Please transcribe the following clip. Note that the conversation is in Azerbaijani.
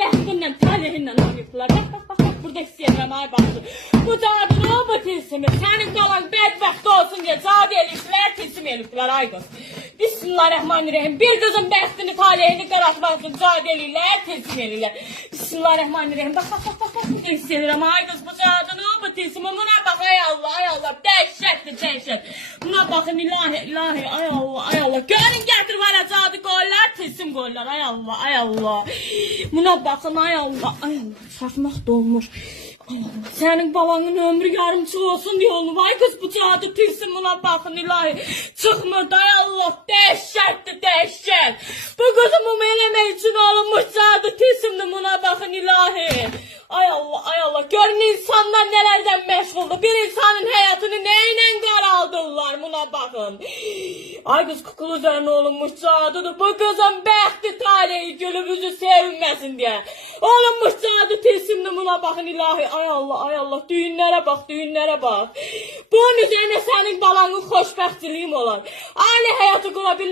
bəxtindən, talehindən oynayıblar. Bak, burada istəyirəm, ay baxdı. Bu cadını o bu tilsimi, sənin qalan bədbəxt olsun diye cadı eliflər, tilsim eliflər, ay qız. Bismillahirrahmanirrahim. Bir kızın bəxtini, talehini qaratmaq üçün cadı eliflər, tilsim eliflər. Bismillahirrahmanirrahim. Bak, burada istəyirəm, ay qız, bu cadını o bu tilsimi, buna bax, ay Allah, dəhşətdir, dəhşət. Buna baxın, ilahi, ay Allah. Görün gətir var cadı qoylar, tilsim qoylar, ay Allah. Buna baxın, ay Allah, çarpmaq dolmuş. Senin balanın ömrü yarımçıq olsun diye onu. Vay kız bu cadı tilsim, buna bakın ilahi. Çıkmır, ay Allah, dəhşətdir, dəhşət. Bu kızımı eləmək üçün olunmuş cadı tilsimdir, buna bakın ilahi. Ay Allah, görün insanlar nelerden meşguldu. Bir insanın hayatını neyle qaraldırlar, buna bakın. Ay kız kukul üzerine olunmuş cadıdır. Bu kızın bəxti taleyi gülümüzü sevinmesin diye. Olunmuş cadı tilsimdir, buna bakın ilahi. Ay Allah, düğünlere bak. Bunun üzerine senin balanın xoşbəxtçiliğim olar. Aile hayatı qura bilmez.